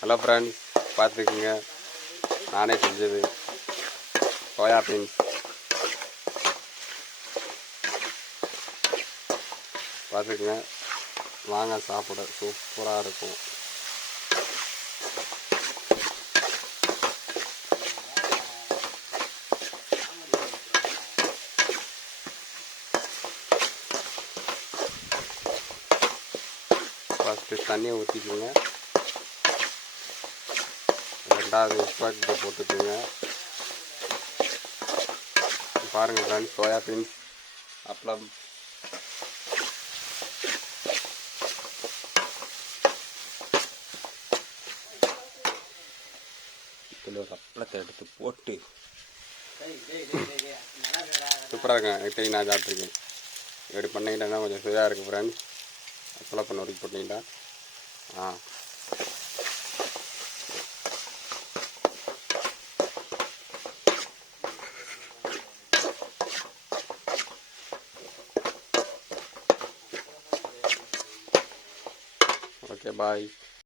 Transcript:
Hello friends, பார்த்துக்குங்க. நானே செஞ்சது சோயா பீன்ஸ். பார்த்துக்குங்க, வாங்க சாப்பிட. சூப்பராக இருக்கும். ஃபஸ்ட்டு தண்ணியை ஊற்றிக்குங்க. ரெண்டாவது உப்பு போட்டுக்குங்க. பாருங்கள் ஃப்ரெண்ட்ஸ், சோயா பீன்ஸ் அப்பளம். இதில் ஒரு அப்பளத்தை எடுத்து போட்டு சூப்பராக இருக்கும். எனக்கு நான் சாப்பிட்ருக்கேன். இப்படி பண்ணிக்கிட்டேன்னா கொஞ்சம் சுவையாக இருக்குது ஃப்ரெண்ட்ஸ். அப்பளம் பண்ண வரைக்கும் போட்டிங்கன்னா ஓகே, பாய்.